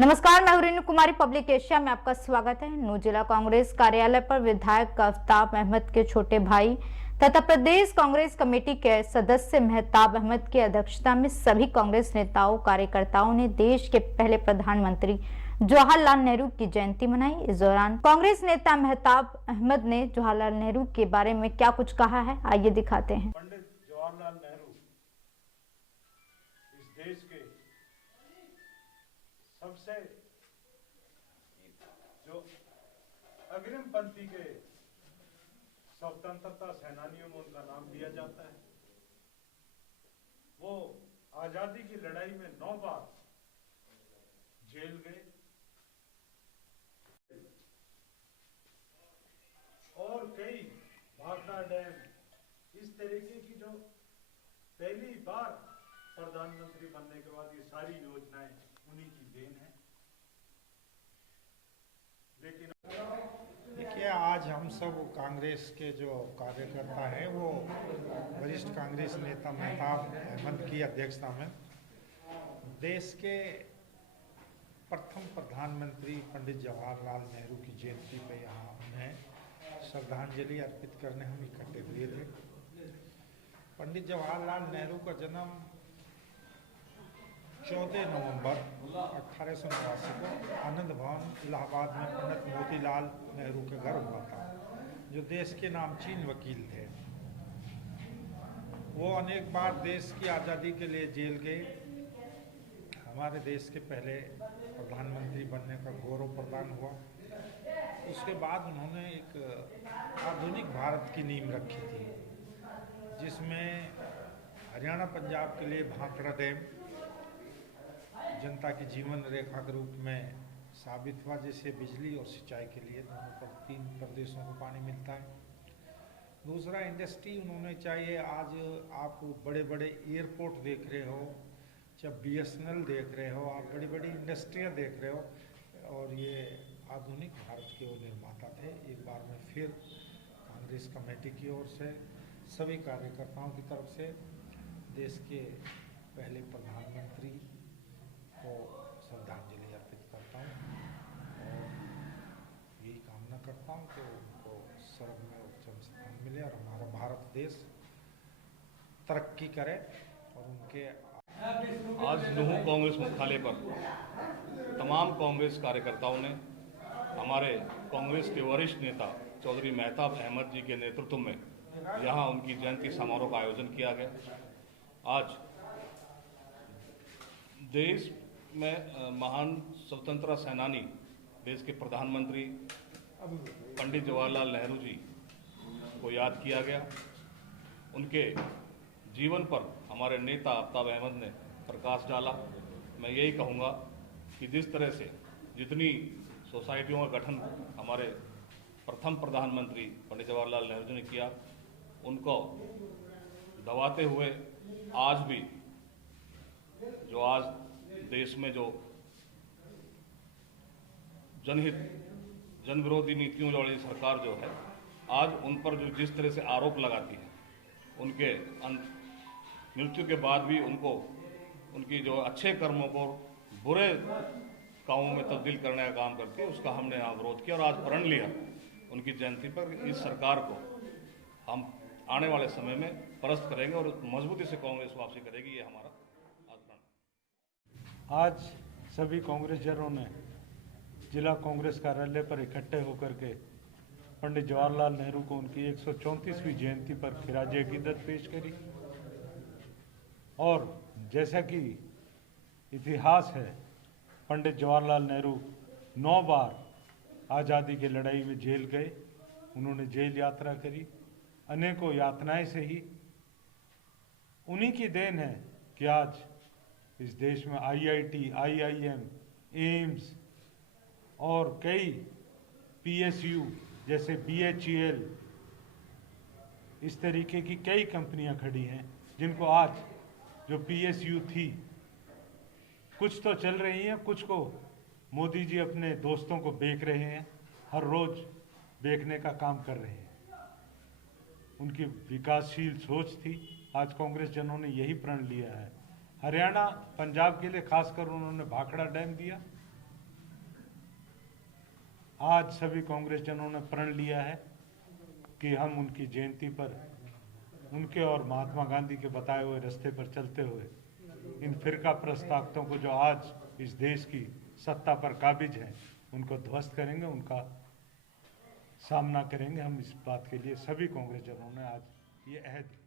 नमस्कार, मैं हूं रेणु कुमारी। पब्लिक एशिया में आपका स्वागत है। नूंह जिला कांग्रेस कार्यालय पर विधायक आफ्ताब अहमद के छोटे भाई तथा प्रदेश कांग्रेस कमेटी के सदस्य मेहताब अहमद की अध्यक्षता में सभी कांग्रेस नेताओं कार्यकर्ताओं ने देश के पहले प्रधानमंत्री जवाहरलाल नेहरू की जयंती मनाई। इस दौरान कांग्रेस नेता मेहताब अहमद ने जवाहरलाल नेहरू के बारे में क्या कुछ कहा है, आइए दिखाते हैं। पंडित जवाहरलाल नेहरू इस देश के सबसे जो अग्रिम पंथी के स्वतंत्रता सेनानियों में उनका नाम लिया जाता है। वो आजादी की लड़ाई में 9 बार जेल गए और कई भाखड़ा डैम इस तरीके की जो पहली बार प्रधानमंत्री बनने के बाद ये सारी योजनाएं उन्हीं की देन है। लेकिन देखिए, आज हम सब कांग्रेस के जो कार्यकर्ता हैं वो वरिष्ठ कांग्रेस नेता मेहताब अहमद की अध्यक्षता में देश के प्रथम प्रधानमंत्री पंडित जवाहरलाल नेहरू की जयंती पे यहाँ उन्हें श्रद्धांजलि अर्पित करने हम इकट्ठे हुए थे। पंडित जवाहरलाल नेहरू का जन्म 14 नवंबर 1889 को आनंद भवन इलाहाबाद में पंडित मोतीलाल नेहरू के घर हुआ था, जो देश के नामचीन वकील थे। वो अनेक बार देश की आज़ादी के लिए जेल गए। हमारे देश के पहले प्रधानमंत्री बनने का गौरव प्रदान हुआ। उसके बाद उन्होंने एक आधुनिक भारत की नींव रखी थी, जिसमें हरियाणा पंजाब के लिए भाखड़ा डैम जनता की जीवन रेखा के रूप में साबित हुआ, जिससे बिजली और सिंचाई के लिए दोनों पर 3 प्रदेशों को पानी मिलता है। दूसरा, इंडस्ट्री उन्होंने चाहिए। आज आप बड़े बड़े एयरपोर्ट देख रहे हो, जब BSNL देख रहे हो, आप बड़ी बड़ी इंडस्ट्रियाँ देख रहे हो, और ये आधुनिक भारत के वो निर्माता थे। एक बार में फिर कांग्रेस कमेटी की ओर से सभी कार्यकर्ताओं की तरफ से देश के पहले प्रधानमंत्री को श्रद्धांजलि अर्पित करता हूँ और यही कामना करता हूँ कि उनको स्वर्ग में उच्चतम स्थान मिले और हमारा भारत देश तरक्की करे। और उनके आज नूंह कांग्रेस मुख्यालय पर तमाम कांग्रेस कार्यकर्ताओं ने हमारे कांग्रेस के वरिष्ठ नेता चौधरी मेहताब अहमद जी के नेतृत्व में यहाँ उनकी जयंती समारोह का आयोजन किया गया। आज देश में महान स्वतंत्रता सेनानी देश के प्रधानमंत्री पंडित जवाहरलाल नेहरू जी को याद किया गया। उनके जीवन पर हमारे नेता आफ्ताब अहमद ने प्रकाश डाला। मैं यही कहूँगा कि जिस तरह से जितनी सोसाइटियों का गठन हमारे प्रथम प्रधानमंत्री पंडित जवाहरलाल नेहरू जी ने किया, उनको दबाते हुए आज भी जो आज देश में जो जनहित जन विरोधी नीतियों वाली सरकार जो है, आज उन पर जो जिस तरह से आरोप लगाती है, उनके मृत्यु के बाद भी उनको उनकी जो अच्छे कर्मों को बुरे कामों में तब्दील करने का काम करती है, उसका हमने यहाँ विरोध किया और आज प्रण लिया उनकी जयंती पर। इस सरकार को हम आने वाले समय में परास्त करेंगे और मजबूती से कांग्रेस वापसी करेगी, ये हमारा आज सभी कांग्रेसजनों ने जिला कांग्रेस कार्यालय पर इकट्ठे होकर के पंडित जवाहरलाल नेहरू को उनकी 134वीं जयंती पर खिराज अकीदत पेश करी। और जैसा कि इतिहास है, पंडित जवाहरलाल नेहरू 9 बार आज़ादी की लड़ाई में जेल गए। उन्होंने जेल यात्रा करी, अनेकों यातनाएं सही। उन्हीं की देन है कि आज इस देश में IIT, IIM, एम्स और कई PSU जैसे BHEL, इस तरीके की कई कंपनियां खड़ी हैं, जिनको आज जो PSU थी, कुछ तो चल रही हैं, कुछ को मोदी जी अपने दोस्तों को बेच रहे हैं, हर रोज बेचने का काम कर रहे हैं। उनकी विकासशील सोच थी। आज कांग्रेस जनों ने यही प्रण लिया है। हरियाणा पंजाब के लिए खासकर उन्होंने भाखड़ा डैम दिया, आज सभी कांग्रेस जनों ने प्रण लिया है कि हम उनकी जयंती पर उनके और महात्मा गांधी के बताए हुए रास्ते पर चलते हुए इन फिरका प्रस्तावकों को जो आज इस देश की सत्ता पर काबिज हैं उनको ध्वस्त करेंगे, उनका सामना करेंगे। हम इस बात के लिए सभी कांग्रेस जनों ने आज ये अहद किया।